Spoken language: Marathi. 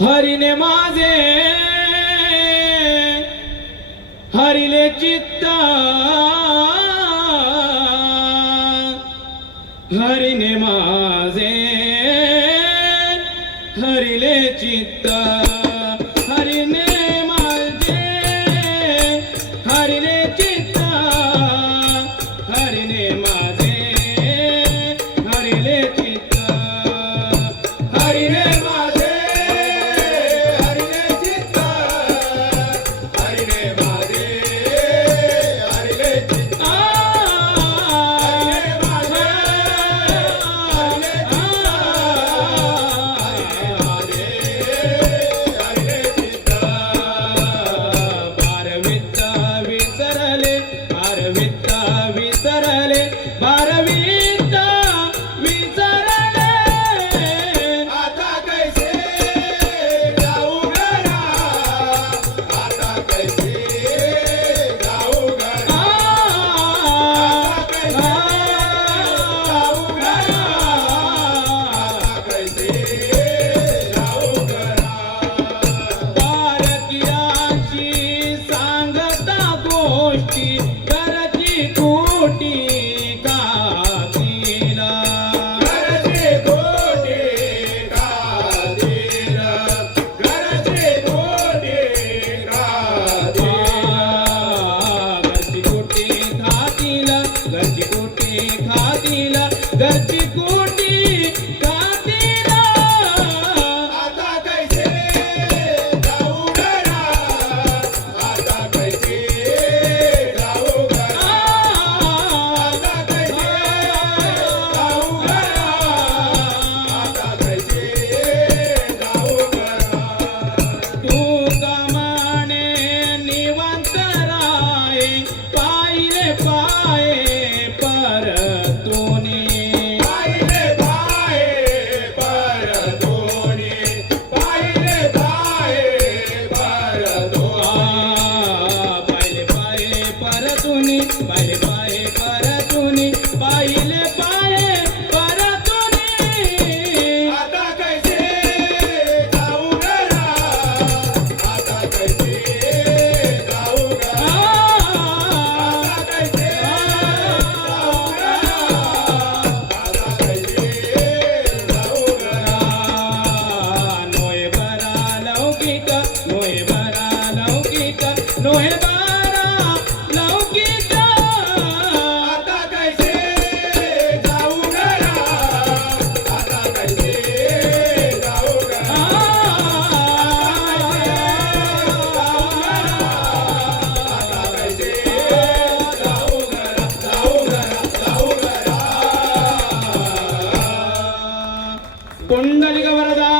हरिने माझे हरिले चित्त हरिने माझे हरिले चित्त हरिने माझे हरिले चित्त हरिने माझे हरिले चित्त हरिने माझे हरिले चित्त हरिने माझे हरिले चित्त हरिने माझे हरिले चित्त भारवित्त विसरले भारवित्त विसरले भारवित्त विसरले आता कैसे जाऊ घरा आता कैसे जाऊ घरा आता कैसे जाऊ घरा पारकियाची सांगता गोष्टी घरची खोटी कातीला घरचे खोटे कातीला घरचे खोटे कातीला घरची खोटी खातीला घरची खोटी खातीला घरची खोटी खातीला आता कैसे जाऊ घरा आता कैसे जाऊ घरा आता कैसे जाऊ घरा आता कैसे जाऊ घरा तू कमाने निवांत राय पाहिले पाये परतोनी पाहिले पाये परतोनी पाहिले पाये परतोनी पाहिले पाये परतोनी पाहिले पाये परतोनी पाहिले पाये परतोनी आता कैसे जाऊ घरा आता कैसे जाऊ घरा आता कैसे जाऊ घरा आता कैसे जाऊ घरा नोहे बरा लौकिक नोहे बरा लौकिक नोहे बरा लौकिक आता कैसे जाऊ घरा आता कैसे जाऊ घरा आता कैसे जाऊ घरा जाऊ घरा जाऊ घरा कुंडलिक वरदा